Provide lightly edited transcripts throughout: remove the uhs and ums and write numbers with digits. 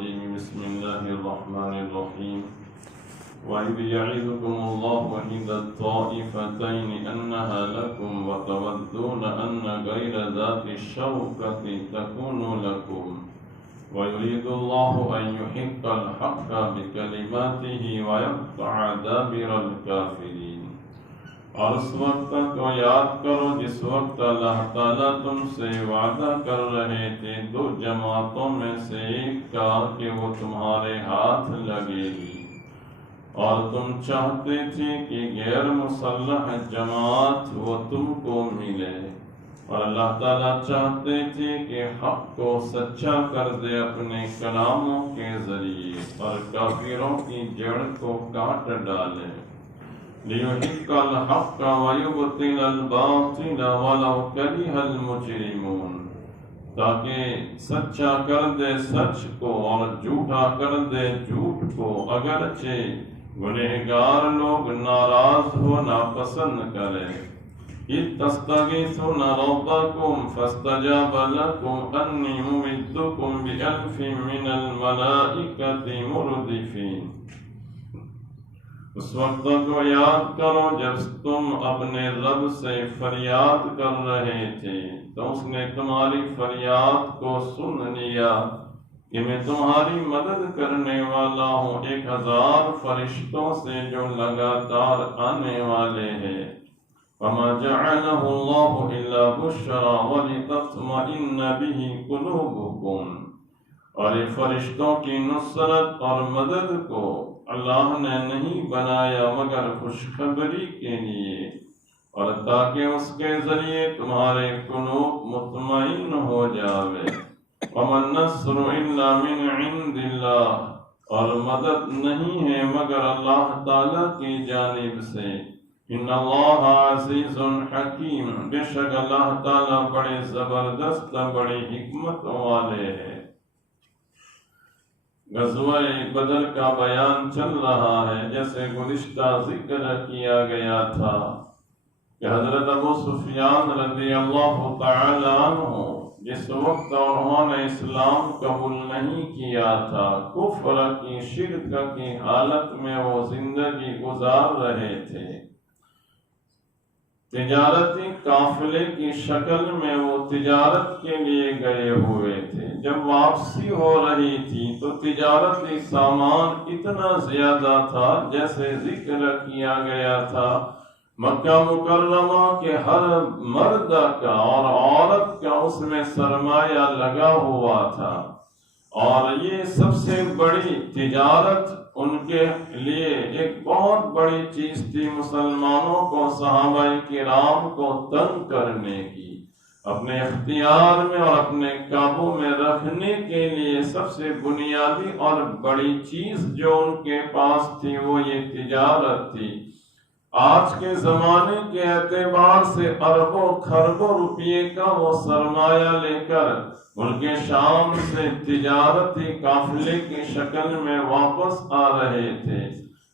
الرجيم بسم الله الرحمن الرحيم وإذ يعظكم الله إحدى الطائفتين أنها لكم وتودون أن غير ذات الشوكة تكون لكم ويريد الله أن يحق الحق بكلماته ويقطع دابر الكافرين۔ اور اس وقت کو یاد کرو جس وقت اللہ تعالیٰ تم سے وعدہ کر رہے تھے دو جماعتوں میں سے ایک کا کہ وہ تمہارے ہاتھ لگے گی، اور تم چاہتے تھے کہ غیر مسلح جماعت وہ تم کو ملے، اور اللہ تعالیٰ چاہتے تھے کہ حق کو سچا کر دے اپنے کلاموں کے ذریعے اور کافروں کی جڑ کو کاٹ ڈالے۔ لِيُحِقَّ الْحَقَّ وَيُبْطِلَ الْبَاطِلَ وَلَوْ كَرِهَ الْمُجْرِمُونَ، تاکہ سچا کر دے سچ کو اور جھوٹا کر دے جھوٹ کو، اگرچہ گنہگار لوگ ناراض ہو ناپسند کرے۔ اِذْ تَسْتَغِيثُونَ رَبَّكُمْ فَاسْتَجَابَ لَكُمْ أَنِّي مُمِدُّكُمْ بِأَلْفٍ مِّنَ الْمَلَائِكَةِ مُرْدِفِينَ۔ اس وقت کو یاد کرو جب تم اپنے رب سے فریاد کر رہے تھے تو اس نے تمہاری فریاد کو سن لیا کہ میں تمہاری مدد کرنے والا ہوں 1000 فرشتوں سے جو لگاتار آنے والے ہیں۔ وَمَا جَعَلَهُ اللَّهُ إِلَّا بُشْرَىٰ وَلِتَطْمَئِنَّ بِهِ قُلُوبُكُمْ، اور یہ فرشتوں کی نصرت اور مدد کو اللہ نے نہیں بنایا مگر خوشخبری کے لیے، اور تاکہ اس کے ذریعے تمہارے قلوب مطمئن ہو جاوے۔ وَمَا النَّصْرُ إِلَّا مِنْ عِنْدِ اللَّهِ، اور مدد نہیں ہے مگر اللہ تعالیٰ کی جانب سے۔ إِنَّ اللَّهَ عَزِيزٌ حَكِيمٌ، بے شک اللہ تعالیٰ بڑے زبردست بڑی حکمت والے ہیں۔ غزوہ بدر کا بیان چل رہا ہے۔ جیسے گزشتہ ذکر کیا گیا تھا کہ حضرت ابو سفیان رضی اللہ تعالی عنہ جس وقت انہوں نے اسلام قبول نہیں کیا تھا، کفر کی شرک کی حالت میں وہ زندگی گزار رہے تھے، تجارتی قافلے کی شکل میں وہ تجارت کے لیے گئے ہوئے تھے۔ جب واپسی ہو رہی تھی تو تجارتی سامان اتنا زیادہ تھا، جیسے ذکر کیا گیا تھا مکہ مکرمہ کے ہر مرد کا اور عورت کا اس میں سرمایہ لگا ہوا تھا، اور یہ سب سے بڑی تجارت ان کے لیے ایک بہت بڑی چیز تھی، مسلمانوں کو صحابہ کرام کو تنگ کرنے کی، اپنے اختیار میں اور اپنے قابو میں رکھنے کے لیے سب سے بنیادی اور بڑی چیز جو ان کے پاس تھی وہ یہ تجارت تھی۔ آج کے زمانے کے اعتبار سے اربوں خربوں روپیے کا وہ سرمایہ لے کر ملک شام سے تجارتی قافلے کی شکل میں واپس آ رہے تھے۔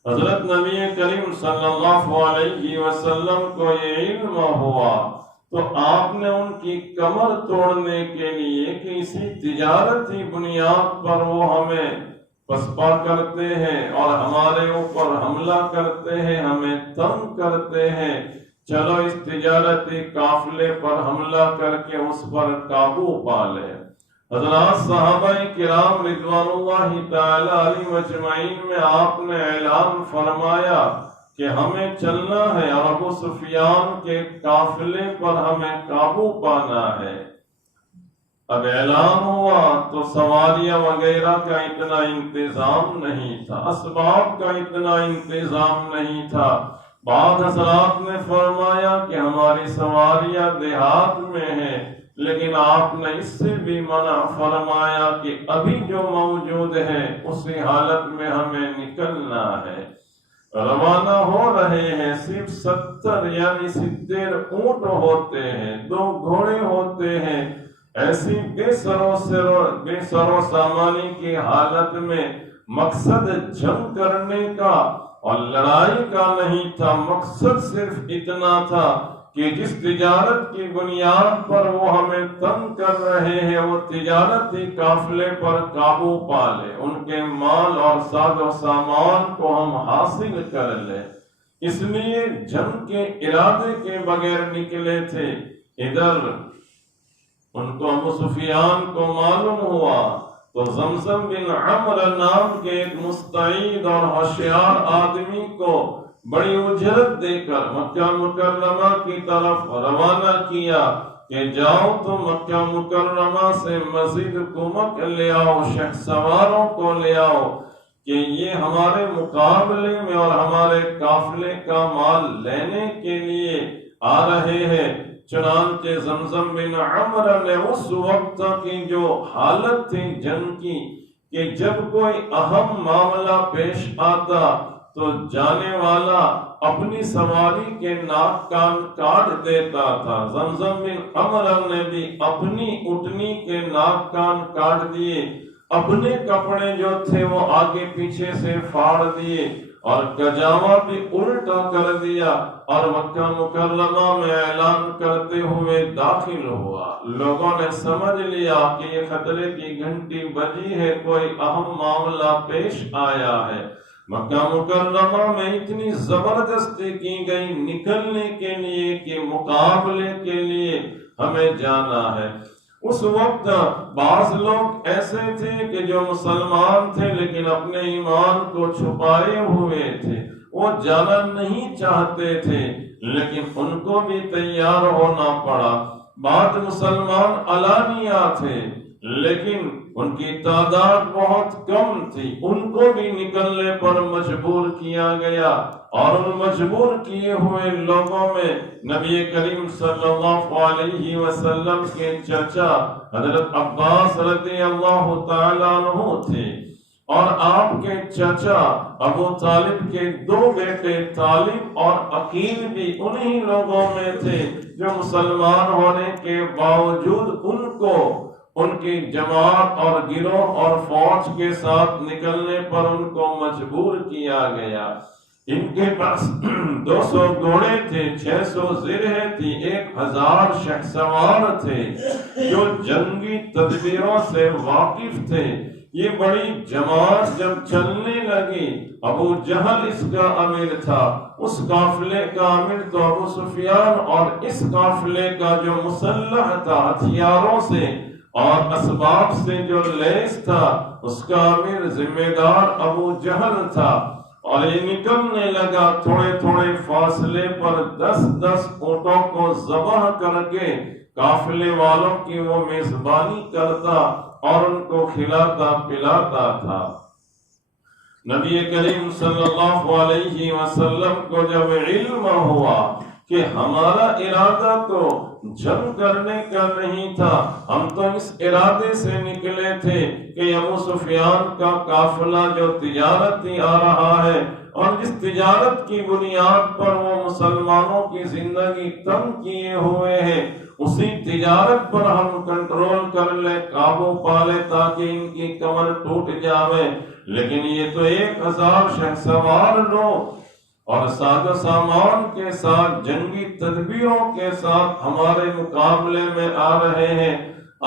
حضرت نبی کریم صلی اللہ علیہ وسلم کو یہ علم ہوا تو آپ نے ان کی کمر توڑنے کے لیے کہ اسی تجارتی بنیاد پر وہ ہمیں پسپا کرتے ہیں اور ہمارے اوپر حملہ کرتے ہیں، ہمیں تنگ کرتے ہیں، چلو اس تجارتی قافلے پر حملہ کر کے اس پر قابو پا لے۔ حضرات صحابہ کرام رضوان اللہ تعالی علیہم اجمعین میں آپ نے اعلان فرمایا کہ ہمیں چلنا ہے اور ابو سفیان کے قافلے پر ہمیں قابو پانا ہے۔ اب اعلان ہوا تو سواریاں وغیرہ کا اتنا انتظام نہیں تھا، اسباب کا اتنا انتظام نہیں تھا۔ بعض حضرات نے فرمایا کہ ہماری سواریاں دیہات میں ہیں، لیکن آپ نے اس سے بھی منع فرمایا کہ ابھی جو موجود ہے اسی حالت میں ہمیں نکلنا ہے۔ روانہ ہو رہے ہیں، صرف 70 یعنی 70 اونٹ ہوتے ہیں، 2 گھوڑے ہوتے ہیں، ایسی بے سر و سامانی کی حالت میں مقصد جنگ کرنے کا اور لڑائی کا نہیں تھا، مقصد صرف اتنا تھا کہ جس تجارت کی بنیاد پر وہ ہمیں تنگ کر رہے ہیں وہ تجارتی قافلے پر قابو پا لے، ان کے مال اور ساز و سامان کو ہم حاصل کر لیں۔ اس لیے جنگ کے ارادے کے بغیر نکلے تھے۔ ادھر ان کو ابو سفیان کو معلوم ہوا تو زمزم بن عمرو نام کے ایک مستعد اور ہوشیار آدمی کو بڑی اجرت دے کر مکہ مکرمہ کی طرف روانہ کیا کہ جاؤ تو مکہ مکرمہ سے مزید کمک لے آؤ، شہسواروں کو لے آؤ کہ یہ ہمارے مقابلے میں اور ہمارے قافلے کا مال لینے کے لیے آ رہے ہیں۔ چنانچہ زمزم بن عمرو نے اس وقت کی جو حالت تھی جنگ کی کہ جب کوئی اہم معاملہ پیش آتا تو جانے والا اپنی سواری کے ناک کان کاٹ دیتا تھا۔ زمزم بن عمرو نے بھی اپنی اٹھنی کے ناک کان کاٹ دیے، اپنے کپڑے جو تھے وہ آگے پیچھے سے پھاڑ دیے اور کجاوا بھی الٹا کر دیا اور مکہ مکرمہ میں اعلان کرتے ہوئے داخل ہوا۔ لوگوں نے سمجھ لیا کہ یہ خطرے کی گھنٹی بجی ہے، کوئی اہم معاملہ پیش آیا ہے۔ مکہ مکرمہ میں اتنی زبردستی کی گئی نکلنے کے لیے کہ مقابلے کے لیے ہمیں جانا ہے۔ اس وقت بعض لوگ ایسے تھے کہ جو مسلمان تھے لیکن اپنے ایمان کو چھپائے ہوئے تھے، وہ جانا نہیں چاہتے تھے لیکن ان کو بھی تیار ہونا پڑا۔ بعض مسلمان علانیہ تھے لیکن ان کی تعداد بہت کم تھی، ان کو بھی نکلنے پر مجبور کیا گیا اور ان مجبور کیے ہوئے لوگوں میں نبی کریم صلی اللہ علیہ وسلم کے چچا حضرت عباس رضی اللہ تعالیٰ عنہ تھے اور آپ کے چچا ابو طالب کے دو بیٹے طالب اور عقیل بھی انہی لوگوں میں تھے جو مسلمان ہونے کے باوجود ان کو ان کی جماعت اور گروہ اور فوج کے ساتھ نکلنے پر ان کو مجبور کیا گیا۔ ان کے پاس 200 گھوڑے تھے، 600 زرہیں تھی، 1000 شہسوار تھے جو جنگی تدبیروں سے واقف تھے۔ یہ بڑی جماعت جب چلنے لگی، ابو جہل اس کا امیر تھا، اس قافلے کا امیر تو ابو سفیان، اور اس قافلے کا جو مسلح تھا ہتھیاروں سے اور اسباب سے جو لیس تھا اس کا امیر ذمہ دار ابو جہل تھا۔ اور یہ نکلنے لگا، تھوڑے تھوڑے فاصلے پر 10-10 اونٹوں کو ذبح کر کے قافلے والوں کی وہ میزبانی کرتا اور ان کو کھلاتا پلاتا تھا۔ نبی کریم صلی اللہ علیہ وسلم کو جب علم ہوا کہ ہمارا ارادہ تو جنگ کرنے کا نہیں تھا، ہم تو اس ارادے سے نکلے تھے کہ ابو سفیان کا قافلہ جو تجارتی آ رہا ہے اور جس تجارت کی بنیاد پر وہ مسلمانوں کی زندگی تنگ کیے ہوئے ہیں، اسی تجارت پر ہم کنٹرول کر لیں، قابو پا لیں تاکہ ان کی کمر ٹوٹ جاوے۔ لیکن یہ تو 1000 شہسوار لوگ اور ساز و سامان کے ساتھ جنگی تدبیروں کے ساتھ ہمارے مقابلے میں آ رہے ہیں۔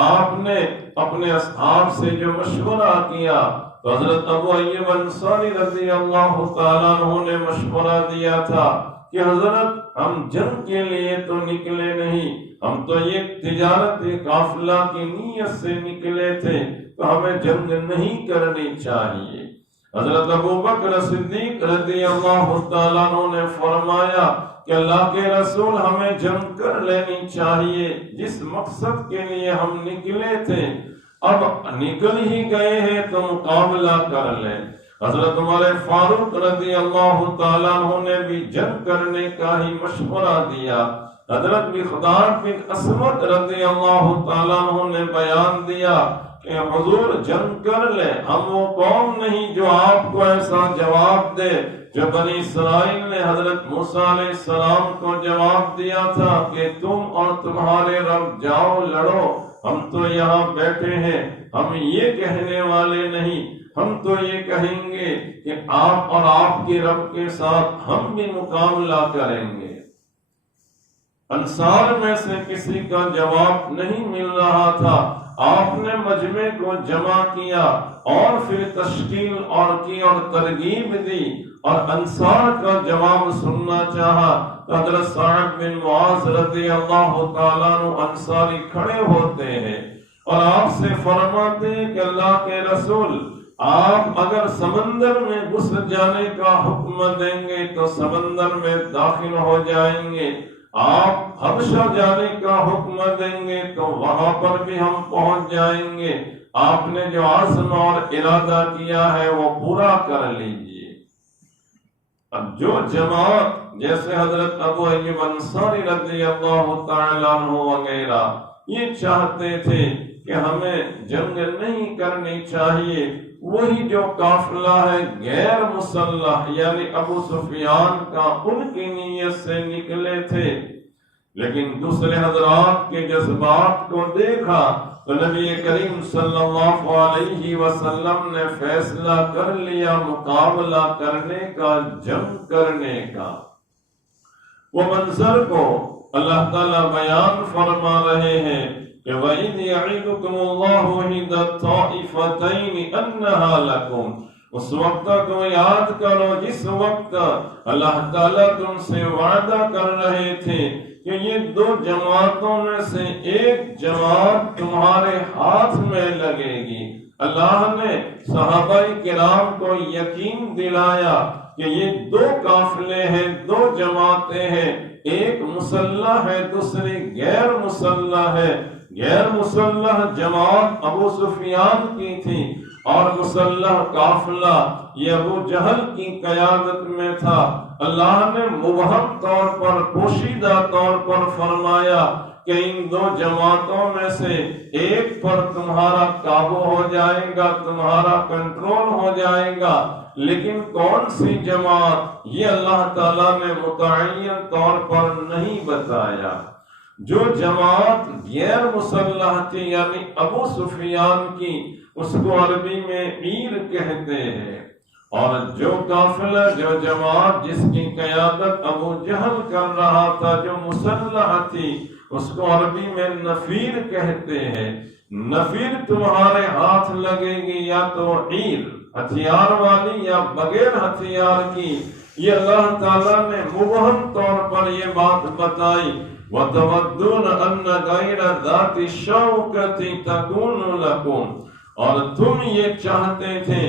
آپ نے اپنے اصحاب سے جو مشورہ کیا تو حضرت ابو ایوب انصاری رضی اللہ تعالیٰ عنہ نے مشورہ دیا تھا کہ حضرت ہم جنگ کے لیے تو نکلے نہیں، ہم تو یہ تجارتی قافلہ کی نیت سے نکلے تھے، تو ہمیں جنگ نہیں کرنی چاہیے۔ حضرت ابو بکر صدیق رضی اللہ تعالیٰ عنہ نے فرمایا کہ اللہ کے رسول ہمیں جنگ کر لینی چاہیے، جس مقصد کے لیے ہم نکلے تھے اب نکل ہی گئے ہیں تو مقابلہ کر لیں۔ حضرت عمر فاروق رضی اللہ تعالیٰ عنہ نے بھی جنگ کرنے کا ہی مشورہ دیا۔ حضرت مقداد بن اسود رضی اللہ تعالیٰ عنہ نے بیان دیا کہ حضور جنگ کر لیں، ہم وہ قوم نہیں جو آپ کو ایسا جواب دے جو بنی اسرائیل نے حضرت موسیٰ علیہ السلام کو جواب دیا تھا کہ تم اور تمہارے رب جاؤ لڑو، ہم تو یہاں بیٹھے ہیں۔ ہم یہ کہنے والے نہیں، ہم تو یہ کہیں گے کہ آپ اور آپ کے رب کے ساتھ ہم بھی مقابلہ کریں گے۔ انصار میں سے کسی کا جواب نہیں مل رہا تھا، آپ نے مجمع کو جمع کیا اور پھر تشکیل اور کی اور ترغیب دی اور انصار کا جواب سننا چاہا۔ حضرت سعد بن معاذ رضی اللہ تعالیٰ عنہ انصاری کھڑے ہوتے ہیں اور آپ سے فرماتے ہیں کہ اللہ کے رسول، آپ اگر سمندر میں گھس جانے کا حکم دیں گے تو سمندر میں داخل ہو جائیں گے، آپ حبشہ جانے کا حکم دیں گے تو وہاں پر بھی ہم پہنچ جائیں گے، آپ نے جو عزم اور ارادہ کیا ہے وہ پورا کر لیجئے۔ اب جو جماعت جیسے حضرت ابو ایوب انصاری رضی اللہ تعالیٰ عنہ وغیرہ یہ چاہتے تھے کہ ہمیں جنگ نہیں کرنی چاہیے، وہی جو قافلہ ہے غیر مسلح یعنی ابو سفیان کا ان کی نیت سے نکلے تھے، لیکن دوسرے حضرات کے جذبات کو دیکھا تو نبی کریم صلی اللہ علیہ وسلم نے فیصلہ کر لیا مقابلہ کرنے کا، جنگ کرنے کا۔ وہ منظر کو اللہ تعالیٰ بیان فرما رہے ہیں کہ وَإِذْ يَعِدُكُمُ اللَّهُ إِحْدَى الطَّائِفَتَيْنِ أَنَّهَا لَكُمْ، اس وقت کو یاد کرو جس وقت اللہ تعالیٰ تم سے وعدہ کر رہے تھے کہ یہ دو جماعتوں میں سے ایک جماعت تمہارے ہاتھ میں لگے گی۔ اللہ نے صحابہ کرام کو یقین دلایا کہ یہ دو قافلے ہیں، دو جماعتیں ہیں، ایک مسلح ہے دوسری غیر مسلح ہے۔ غیر مسلح جماعت ابو سفیان کی تھی اور مسلح قافلہ یہ ابو جہل کی قیادت میں تھا۔ اللہ نے مبہم طور پر پوشیدہ طور پر فرمایا کہ ان دو جماعتوں میں سے ایک پر تمہارا قابو ہو جائے گا، تمہارا کنٹرول ہو جائے گا، لیکن کون سی جماعت یہ اللہ تعالیٰ نے متعین طور پر نہیں بتایا۔ جو جماعت غیر مسلح تھی یعنی ابو سفیان کی، اس کو عربی میں عیر کہتے ہیں، اور جو قافلہ جو جماعت جس کی قیادت ابو جہل کر رہا تھا جو مسلح تھی، اس کو عربی میں نفیر کہتے ہیں۔ نفیر تمہارے ہاتھ لگے گی یا تو عیر ہتھیار والی یا بغیر ہتھیار کی۔ یہ اللہ تعالیٰ نے مبہم طور پر یہ بات بتائی، وَتَوَدُّونَ أَنَّ غَيْرَ ذَاتِ الشَّوْكَةِ تَكُونُ لَكُمْ، اور تم یہ چاہتے تھے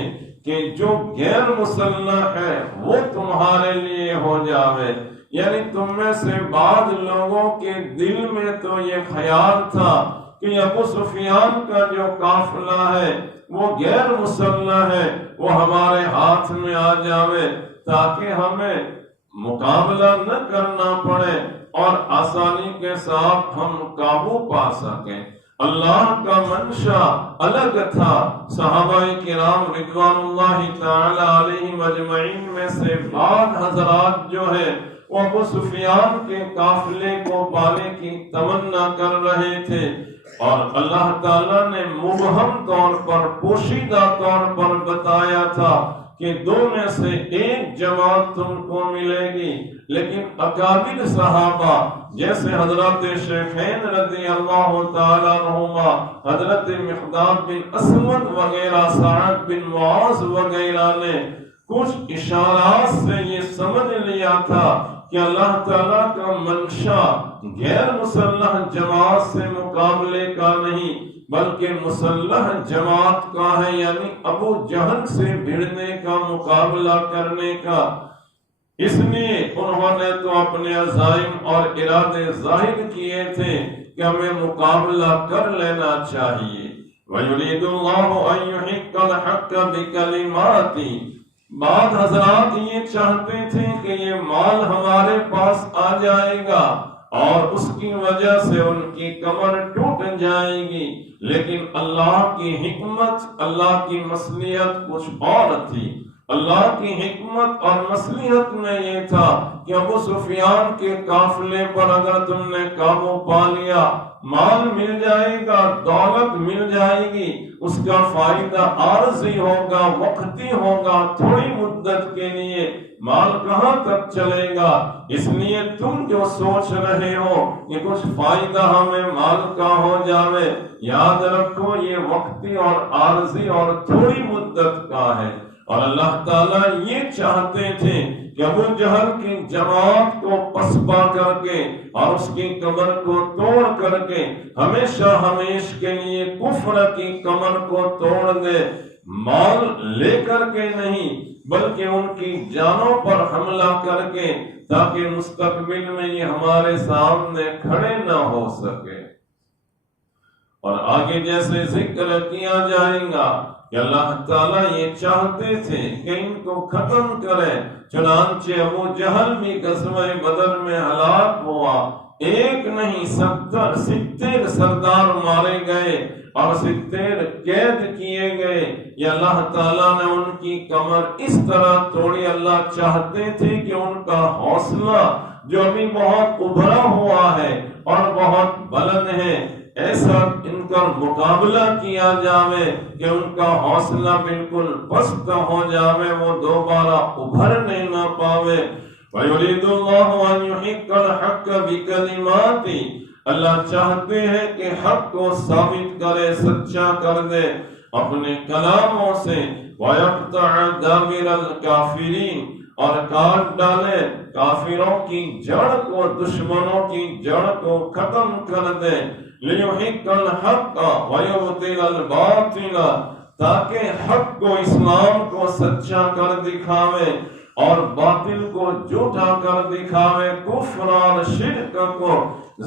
کہ جو غیر مسلح ہے وہ تمہارے لیے ہو جاوے، یعنی تم میں سے بعض لوگوں کے دل میں تو یہ خیال تھا کہ ابو سفیان کا جو قافلہ ہے وہ غیر مسلح ہے، وہ ہمارے ہاتھ میں آ جاوے تاکہ ہمیں مقابلہ نہ کرنا پڑے اور آسانی کے ساتھ ہم قابو پا سکیں۔ اللہ کا منشا الگ تھا۔ صحابہ کرام رضوان اللہ تعالی علیہم اجمعین میں سے بعض حضرات جو ہے وہ ابو سفیان کے قافلے کو پانے کی تمنا کر رہے تھے، اور اللہ تعالیٰ نے مبہم طور پر پوشیدہ طور پر بتایا تھا کہ دو میں سے ایک جماعت تم کو ملے گی، لیکن اکابر صحابہ جیسے حضرت شیخین رضی اللہ تعالیٰ عنہما، حضرت مقداد بن اسود وغیرہ، سعد بن معاذ وغیرہ نے کچھ اشارات سے یہ سمجھ لیا تھا کہ اللہ تعالیٰ کا منشا غیر مسلح جماعت سے مقابلے کا نہیں بلکہ مسلح جماعت کا ہے، یعنی ابو جہل سے بھیڑنے کا، مقابلہ کرنے کا۔ اس لیے انہوں نے تو اپنے عزائم اور ارادے ظاہر کیے تھے کہ ہمیں مقابلہ کر لینا چاہیے۔ وَيُرِيدُ اللَّهُ أَن يُحِقَّ الْحَقَّ بِكَلِمَاتِهِ، بعض حضرات یہ چاہتے تھے کہ یہ مال ہمارے پاس آ جائے گا اور اس کی وجہ سے ان کی کمر ٹوٹ جائے گی، لیکن اللہ کی حکمت، اللہ کی مصلحت کچھ اور تھی۔ اللہ کی حکمت اور مصلحت میں یہ تھا کہ ابو سفیان کے قافلے پر اگر تم نے قابو پا لیا، مال مل جائے گا، دولت مل جائے گی، اس کا فائدہ عارضی ہوگا، وقتی ہوگا، تھوڑی مدت کے لیے، مال کہاں تک چلے گا؟ اس لیے تم جو سوچ رہے ہو کہ کچھ فائدہ ہمیں مال کا ہو جاوے، یاد رکھو یہ وقتی اور عارضی اور تھوڑی مدت کا ہے۔ اور اللہ تعالیٰ یہ چاہتے تھے کہ ابو جہل کی جماعت کو پسپا کر کے اور اس کی کمر کو توڑ کر کے ہمیشہ ہمیش کے لیے کفر کی کمر کو توڑ دے، مال لے کر کے نہیں بلکہ ان کی جانوں پر حملہ کر کے، تاکہ مستقبل میں یہ ہمارے سامنے کھڑے نہ ہو سکے۔ اور آگے جیسے ذکر کیا جائے گا کہ اللہ تعالیٰ یہ چاہتے تھے کہ ان کو ختم کرے، چنانچہ ابو جہل بھی غزوہ بدر میں ہلاک ہوا، ایک نہیں 70 سردار مارے گئے اور 70 قید کیے گئے۔ یہ اللہ تعالیٰ نے ان کی کمر اس طرح توڑی۔ اللہ چاہتے تھے کہ ان کا حوصلہ جو ابھی بہت ابھرا ہوا ہے اور بہت بلند ہے، ایسا ان کا مقابلہ کیا جاوے کہ ان کا حوصلہ بالکل پست ہو جاوے، وہ دوبارہ ابھرنے نہ پاوے۔ وَيُرِيدُ اللَّهُ أَن يُحِقَّ الْحَقَّ بِكَلِمَاتِهِ، اللہ چاہتے ہیں کہ حق کو ثابت کرے، سچا کر دے اپنے کلاموں سے۔ وَيَقْطَعَ دَابِرَ الْكَافِرِينَ، اور کاٹ ڈالے کافروں کی جڑ کو، دشمنوں کی جڑ کو ختم کر دے۔ لِيُحِقَّ الْحَقَّ وَيُبْطِلَ الْبَاطِلَ، تاکہ حق کو، اسلام کو سچا کر دکھاوے اور باطل کو جھوٹا کر دکھاوے، کفر اور شرک کو۔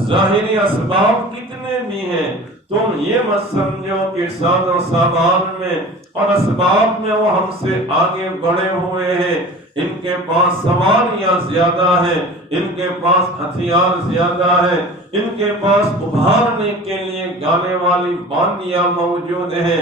ظاہری اسباب کتنے بھی ہیں، تم یہ مت سمجھو کہ ساد و سامان میں اور اسباب میں وہ ہم سے آگے بڑھے ہوئے ہیں۔ ان کے پاس سواریاں زیادہ ہیں، ان کے پاس ہتھیار زیادہ ہیں، ان کے پاس ابھارنے کے لیے گانے والی باندیاں موجود ہیں،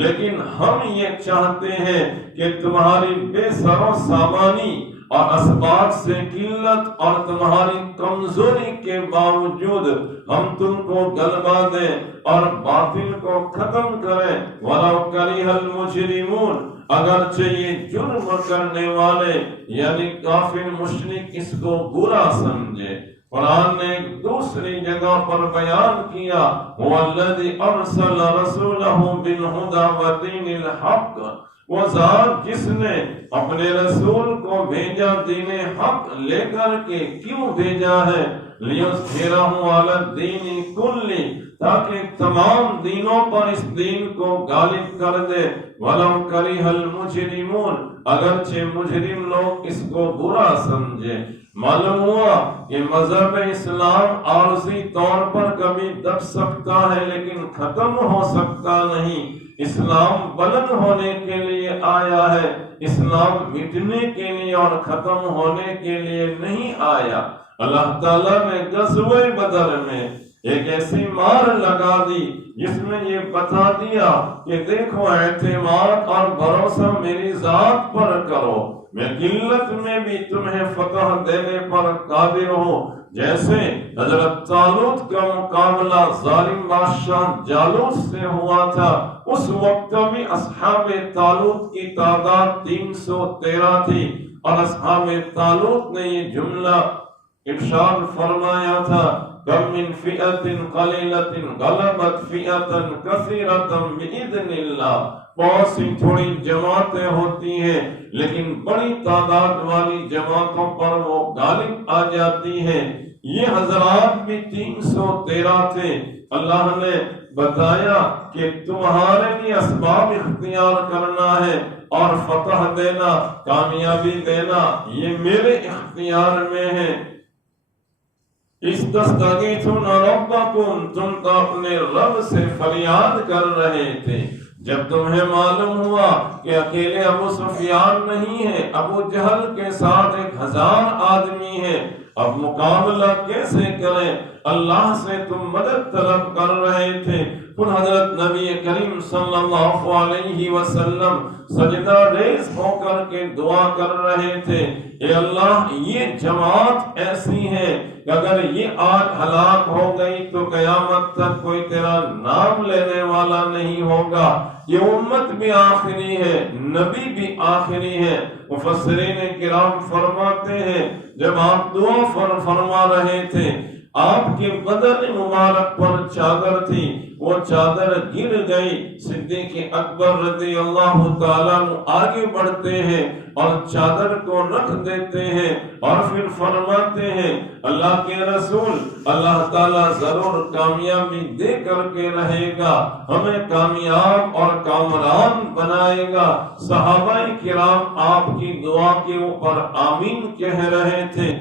لیکن ہم یہ چاہتے ہیں کہ تمہاری بے سر و سامانی اور اسباب سے قلت اور تمہاری کمزوری کے باوجود ہم تم کو غلبہ دیں اور باطل کو ختم کریں۔ وَلَوْ كَرِهَ الْمُجْرِمُونَ، اگرچہ یہ جرم کرنے والے یعنی کافر مشرک اس کو برا سمجھے۔ قرآن نے ایک دوسری جگہ پر بیان کیا، هُوَ الَّذِي أَرْسَلَ رَسُولَهُ بِالْهُدَى وَدِينِ الْحَقِّ، وہ ذات جس نے اپنے رسول کو بھیجا دین حق لے کر کے۔ کیوں بھیجا ہے؟ لِيُظْهِرَهُ عَلَى الدِّينِ كُلِّهِ، تاکہ تمام دینوں پر اس دین کو غالب کر دے۔ وَلَوْ كَرِهَ الْمُجْرِمُونَ، اگرچہ مجرم لوگ اس کو برا سمجھے۔ معلوم ہوا کہ مذہب اسلام عارضی طور پر کبھی دب سکتا ہے لیکن ختم ہو سکتا نہیں۔ اسلام بلند ہونے کے لیے آیا ہے، اسلام مٹنے کے لیے اور ختم ہونے کے لیے نہیں آیا۔ اللہ تعالیٰ نے غزوہ بدر میں ایک ایسی مار لگا دی جس میں یہ بتا دیا کہ دیکھو اعتماد اور بھروسہ میری ذات پر کرو، میں قلت میں بھی تمہیں فتح دینے پر قادر ہوں۔ جیسے حضرت طالوت کا مقابلہ ظالم بادشاہ جالوت سے ہوا تھا، اس وقت بھی اصحاب طالوت کی تعداد 313 تھی، اور اصحاب طالوت نے یہ جملہ ارشاد فرمایا تھا، کم من فئۃ قلیلۃ غلبت فئۃ کثیرۃ باذن اللہ۔ بہت سی تھوڑی جماعتیں ہوتی ہیں لیکن بڑی تعداد والی جماعتوں پر وہ غالب آ جاتی ہیں۔ یہ حضرات بھی 313 تھے۔ اللہ نے بتایا کہ تمہارے لیے اسباب اختیار کرنا ہے اور فتح دینا، کامیابی دینا، یہ میرے اختیار میں ہے۔ استستغیثون ربکم، تم تو اپنے رب سے فریاد کر رہے تھے جب تمہیں معلوم ہوا کہ اکیلے ابو سفیان نہیں ہے، ابو جہل کے ساتھ 1000 آدمی ہیں، اب مقابلہ کیسے کریں؟ اللہ سے تم مدد طلب کر رہے تھے۔ پھر حضرت نبی کریم صلی اللہ علیہ وسلم سجدہ ریز ہو کر کے دعا کر رہے تھے، اے اللہ یہ جماعت ایسی ہے کہ اگر یہ آج ہلاک ہو گئی تو قیامت تک کوئی تیرا نام لینے والا نہیں ہوگا، یہ امت بھی آخری ہے، نبی بھی آخری ہے۔ مفسرین کرام فرماتے ہیں جب آپ دعا فرما رہے تھے، آپ کے بدن مبارک پر چادر تھی، وہ چادر گر گئی، صدیق اکبر رضی اللہ تعالیٰ آگے بڑھتے ہیں اور چادر کو رکھ دیتے ہیں اور پھر فرماتے ہیں اللہ کے رسول، اللہ تعالیٰ ضرور کامیابی دے کر کے رہے گا، ہمیں کامیاب اور کامران بنائے گا۔ صحابہ کرام آپ کی دعا کے اوپر آمین کہہ رہے تھے۔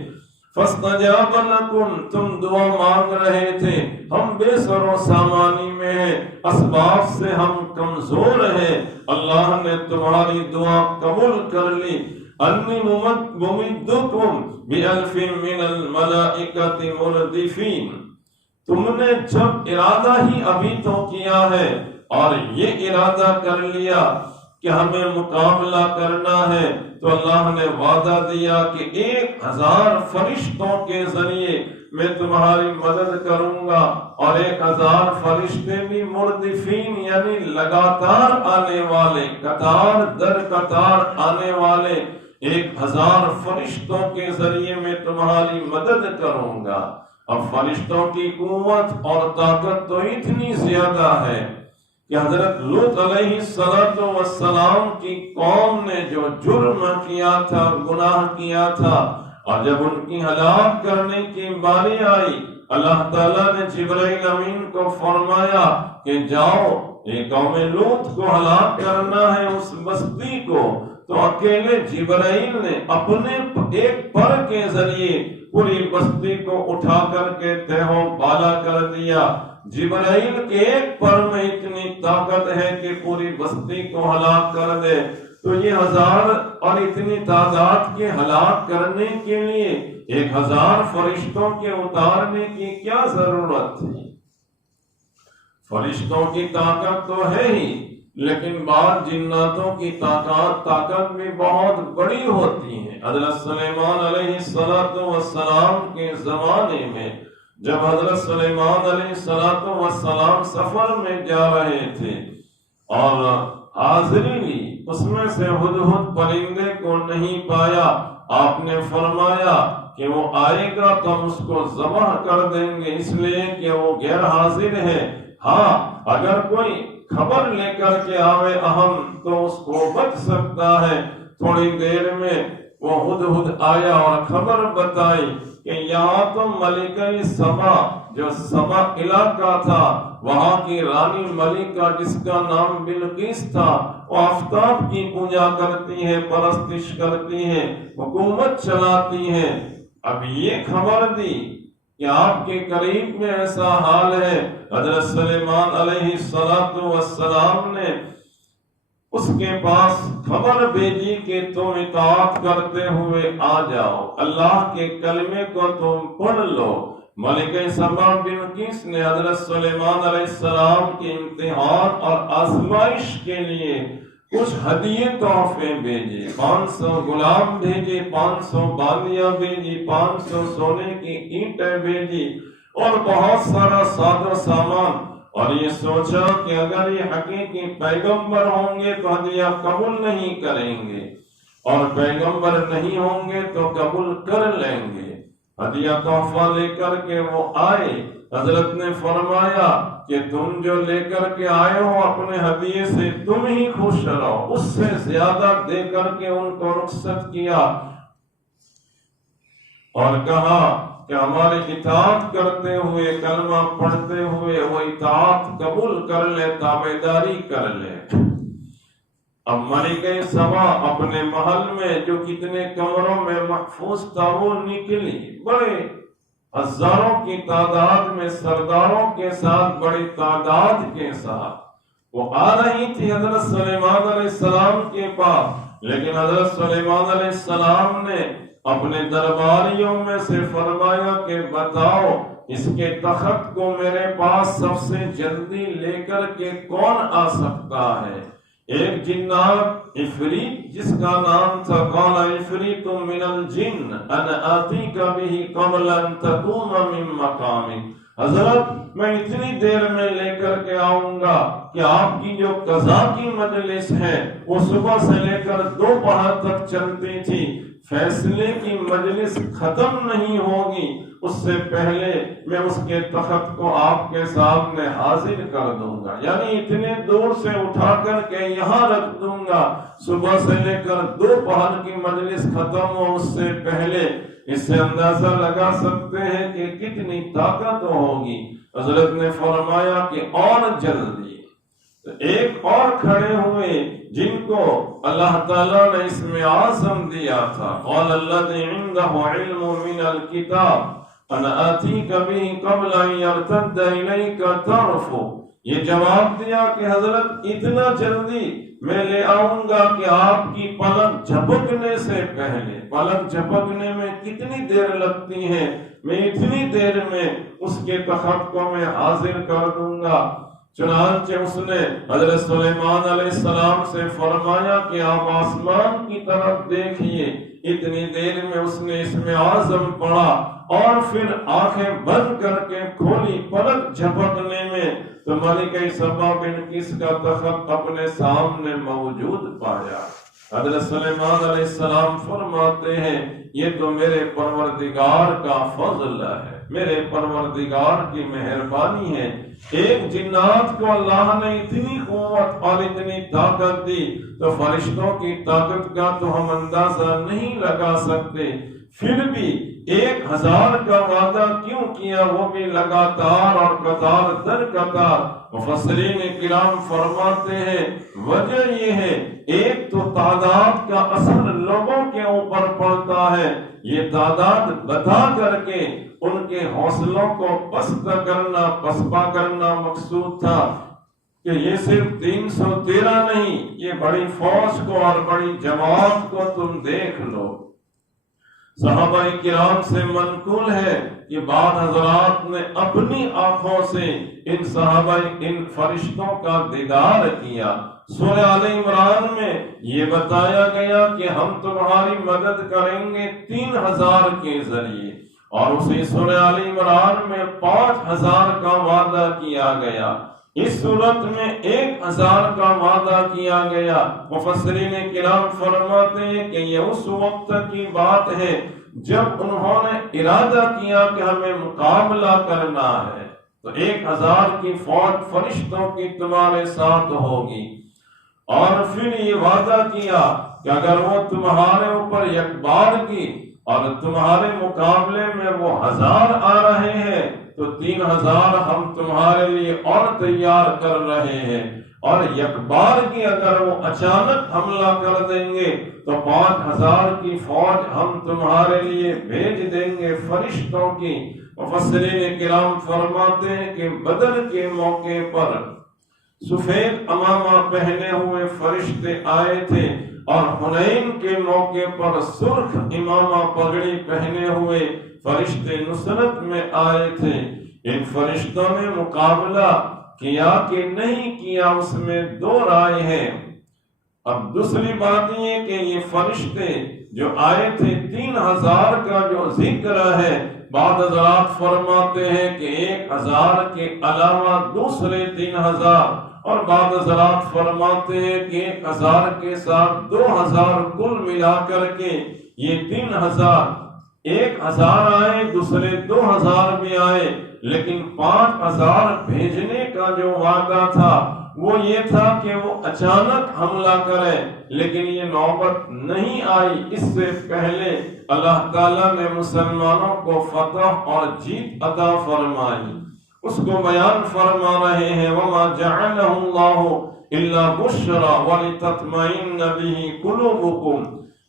فَاسْتَجَابَ لَكُمْ، تم دعا مانگ رہے تھے، ہم بے سر و سامانی میں ہیں، اسباب سے ہم کمزور ہیں، اللہ نے تمہاری دعا قبول کر لی۔ انی ممدکم بِأَلْفٍ مِّنَ الْمَلَائِکَةِ مُرْدِفِينَ، تم نے جب ارادہ ہی ابھی تو کیا ہے اور یہ ارادہ کر لیا کہ ہمیں مقابلہ کرنا ہے، تو اللہ نے وعدہ دیا کہ 1000 فرشتوں کے ذریعے میں تمہاری مدد کروں گا، اور 1000 فرشتے بھی مردفین یعنی لگاتار آنے والے، قطار در قطار آنے والے، 1000 فرشتوں کے ذریعے میں تمہاری مدد کروں گا۔ اب فرشتوں کی قوت اور طاقت تو اتنی زیادہ ہے کہ حضرت لوط علیہ السلام کی قوم نے جو جرم کیا تھا، گناہ کیا تھا، اور جب ان کی ہلاک کرنے کی باری آئی، اللہ تعالیٰ نے جبرائیل امین کو فرمایا کہ جاؤ یہ قوم لوط کو ہلاک کرنا ہے، اس بستی کو۔ تو اکیلے جبرائیل نے اپنے ایک پر کے ذریعے پوری بستی کو اٹھا کر کے تہوں بالا کر دیا۔ جبرائیل کے ایک پر میں اتنی طاقت ہے کہ پوری بستی کو ہلاک کر دے، تو یہ 1000 اور اتنی تعداد کے ہلاک کرنے کے لیے 1000 فرشتوں کے اتارنے کی کیا ضرورت تھی؟ فرشتوں کی طاقت تو ہے ہی، لیکن بعض جناتوں کی طاقت بھی بہت بڑی ہوتی ہے۔ حضرت سلیمان علیہ السلام کے زمانے میں جب حضرت سلیمان علیہ السلام سفر میں جا رہے تھے اور حاضری لی، اس میں سے ہدہد پرندے کو نہیں پایا، آپ نے فرمایا کہ وہ آئے گا تو ہم اس کو ذبح کر دیں گے، اس لیے کہ وہ غیر حاضر ہے۔ ہاں اگر کوئی خبر لے کر کے آوے اہم تو اس کو بچ سکتا ہے۔ تھوڑی دیر میں وہ ہدہد آیا اور خبر بتائی کہ یہاں تو ملکہ سبا، جو سبا علاقہ تھا، وہاں کی رانی ملکہ جس کا نام بلقیس تھا، وہ آفتاب کی پوجا کرتی ہے، پرستش کرتی ہے، حکومت چلاتی ہے۔ اب یہ خبر دی کہ آپ کے قریب میں ایسا حال ہے۔ حضرت سلیمان علیہ السلام نے اس کے پاس خبر بھیجی کہ تم اطاعت کرتے ہوئے آ جاؤ، اللہ کے کلمے کو تم پڑھ لو۔ ملکہ سبا بلقیس نے حضرت سلیمان علیہ السلام کے امتحان اور آزمائش کے لیے کچھ ہدیے تحفے بھیجے، 500 غلام بھیجے، 500 بالیاں بھیجی، 500 سونے کی اینٹیں بھیجی اور بہت سارا ساز و سامان، اور یہ سوچا کہ اگر یہ حقیقی پیغمبر ہوں گے تو ہدیہ قبول نہیں کریں گے، اور پیغمبر نہیں ہوں گے تو قبول کر لیں گے۔ ہدیہ تحفہ لے کر کے وہ آئے، حضرت نے فرمایا کہ تم جو لے کر کے آئے ہو اپنے ہدیے سے تم ہی خوش رہو، اس سے زیادہ دے کر کے ان کو رخصت کیا اور کہا کہ ہماری اطاعت کرتے ہوئے، کلمہ پڑھتے ہوئے وہ اطاعت قبول کر لے، تابعداری کر لے۔ اب ملکہ سبا اپنے محل میں جو کتنے کمروں میں محفوظ تھا وہ نکلی، بڑے ہزاروں کی تعداد میں سرداروں کے ساتھ، بڑی تعداد کے ساتھ وہ آ رہی تھی حضرت سلیمان علیہ السلام کے پاس، لیکن حضرت سلیمان علیہ السلام نے اپنے درباریوں میں سے فرمایا کہ بتاؤ اس کے تخت کو میرے پاس سب سے جلدی لے کر کے کون آ سکتا ہے؟ ایک جنات عفریت جس کا نام تھا، قال عفریت من الجن انا آتیک بہ قبل ان تقوم من مقامک، حضرت میں اتنی دیر میں لے کر کے آؤں گا کہ آپ کی جو قضا کی مجلس ہے وہ صبح سے لے کر دوپہر تک چلتی تھی، فیصلے کی مجلس ختم نہیں ہوگی اس سے پہلے میں اس کے تخت کو آپ کے سامنے حاضر کر دوں گا، یعنی اتنے دور سے اٹھا کر کے یہاں رکھ دوں گا، صبح سے لے کر دوپہر کی مجلس ختم ہو اس سے پہلے۔ اس سے اندازہ لگا سکتے ہیں کہ کتنی طاقت ہوگی۔ حضرت نے فرمایا کہ اور جلدی ایک اور کھڑے ہوئے جن کو اللہ تعالیٰ نے اسم اعظم دیا تھا، قال الذی عنده علم من الکتاب انا آتیک بہ قبل ان یرتد الیک طرفک، یہ جواب دیا کہ حضرت اتنا جلدی میں لے آؤں گا کہ آپ کی پلک جھپکنے سے پہلے، پلک جھپکنے میں کتنی دیر لگتی ہے، میں اتنی دیر میں اس کے تخت کو میں حاضر کر دوں گا۔ چنانچہ اس نے حضرت سلیمان علیہ السلام سے فرمایا کہ آپ آسمان کی طرف دیکھیے، اتنی دیر میں اس نے اسم اعظم پڑھا اور پھر آنکھیں بند کر کے کھولی، پلک جھپکنے میں تو ملکہ سبا بلقیس کا تخت اپنے سامنے موجود پایا۔ حضرت سلیمان علیہ السلام فرماتے ہیں یہ تو میرے پروردگار کا فضل ہے، میرے پروردگار کی مہربانی ہے۔ ایک جنات کو اللہ نے اتنی قوت اور اتنی طاقت دی تو فرشتوں کی طاقت کا تو ہم اندازہ نہیں لگا سکتے، پھر بھی 1000 کا وعدہ کیوں کیا، وہ بھی لگاتار اور قطار در قطار۔ مفسرین کرام فرماتے ہیں وجہ یہ ہے، ایک تو تعداد کا اثر لوگوں کے اوپر پڑتا ہے، یہ تعداد بتا کر کے ان کے حوصلوں کو پست کرنا، پسپا کرنا مقصود تھا کہ یہ صرف 313 نہیں، یہ بڑی فوج کو اور بڑی جماعت کو تم دیکھ لو۔ صحابہ کرام سے منقول ہے کہ بعض حضرات نے اپنی آنکھوں سے ان فرشتوں کا دیدار کیا۔ سورہ آل عمران میں یہ بتایا گیا کہ ہم تمہاری مدد کریں گے 3000 کے ذریعے، اور اسی سورہ آل عمران میں 5000 کا وعدہ کیا گیا، اس صورت میں 1000 کا وعدہ کیا گیا۔ مفسرین کرام فرماتے ہیں کہ یہ اس وقت کی بات ہے جب انہوں نے ارادہ کیا کہ ہمیں مقابلہ کرنا ہے تو 1000 کی فوج فرشتوں کی تمہارے ساتھ ہوگی، اور پھر یہ وعدہ کیا کہ اگر وہ تمہارے اوپر یکبار کی اور تمہارے مقابلے میں وہ 1000 آ رہے ہیں تو 3000 ہم تمہارے لیے اور تیار کر رہے ہیں، اور یکبار کی اگر وہ اچانک حملہ کر دیں گے تو 5000 کی فوج ہم تمہارے لیے بھیج دیں گے فرشتوں کی۔ مفسرین کرام فرماتے ہیں کہ بدر کے موقع پر سفید امامہ پہنے ہوئے فرشتے آئے تھے، اور حنین کے موقع پر سرخ امامہ پگڑی پہنے ہوئے فرشتے نصرت میں آئے تھے۔ ان فرشتوں نے مقابلہ کیا کہ نہیں کیا، اس میں 2 رائے ہیں۔ اب دوسری بات یہ کہ یہ فرشتے جو آئے تھے 3000 کا جو ذکر ہے، بعض حضرات فرماتے ہیں کہ 1000 کے علاوہ دوسرے 3000، اور بعض حضرات فرماتے ہیں کہ 1000 کے ساتھ 2000 کل ملا کر کے یہ 3000، 1000 آئے دوسرے 2000 بھی آئے، لیکن 5000 بھیجنے کا جو وعدہ تھا وہ یہ تھا کہ وہ اچانک حملہ کرے، لیکن یہ نوبت نہیں آئی۔ اس سے پہلے اللہ تعالیٰ نے مسلمانوں کو فتح اور جیت عطا فرمائی، اس کو بیان فرما رہے ہیں وَمَا جَعَلَهُ اللَّهُ إِلَّا بُشْرًا وَلِتَطْمَئِنَّ بِهِ قُلُوبُكُمْ،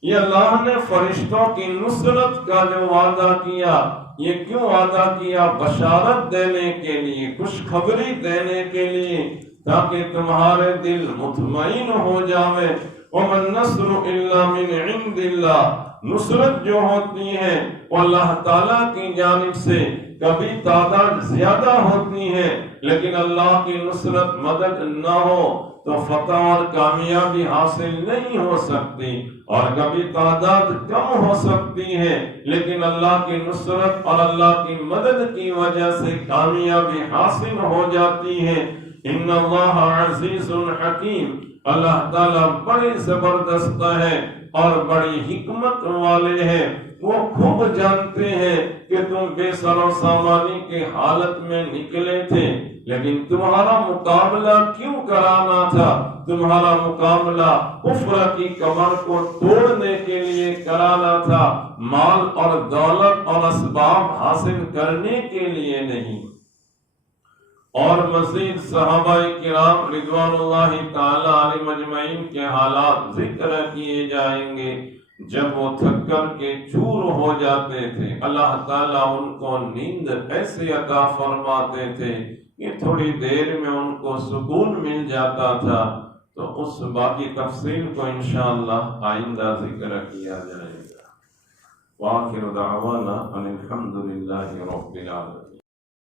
یہ اللہ نے فرشتوں کی نصرت کا جو وعدہ کیا، یہ کیوں وعدہ کیا؟ بشارت دینے کے لیے، خوشخبری دینے کے لیے، تاکہ تمہارے دل مطمئن ہو جاوے۔ وَمَا النَّصْرُ إِلَّا مِنْ عِنْدِ اللَّهِ، نصرت جو ہوتی ہے وہ اللہ تعالیٰ کی جانب سے، کبھی تعداد زیادہ ہوتی ہے لیکن اللہ کی نصرت مدد نہ ہو تو فتح اور کامیابی حاصل نہیں ہو سکتی، اور کبھی تعداد کم ہو سکتی ہے لیکن اللہ کی نصرت اور اللہ کی مدد کی وجہ سے کامیابی حاصل ہو جاتی ہے۔ ان اللہ عزیز حکیم، اللہ تعالیٰ بڑے زبردست ہے اور بڑی حکمت والے ہیں۔ وہ خوب جانتے ہیں کہ تم بے سر و سامانی کے حالت میں نکلے تھے، لیکن تمہارا مقابلہ کیوں کرانا تھا؟ تمہارا مقابلہ کفر کی کمر کو توڑنے کے لیے کرانا تھا، مال اور دولت اور اسباب حاصل کرنے کے لیے نہیں۔ اور مزید صحابہ کرام رضوان اللہ تعالی علیہم اجمعین کے حالات ذکر کیے جائیں گے۔ جب وہ تھک کر کے چور ہو جاتے تھے، اللہ تعالیٰ ان کو نیند ایسے عطا فرماتے تھے کہ تھوڑی دیر میں ان کو سکون مل جاتا تھا۔ تو اس باقی تفصیل کو انشاءاللہ آئندہ ذکر کیا جائے گا۔ وآخر دعوانا ان الحمد للہ رب العالمین۔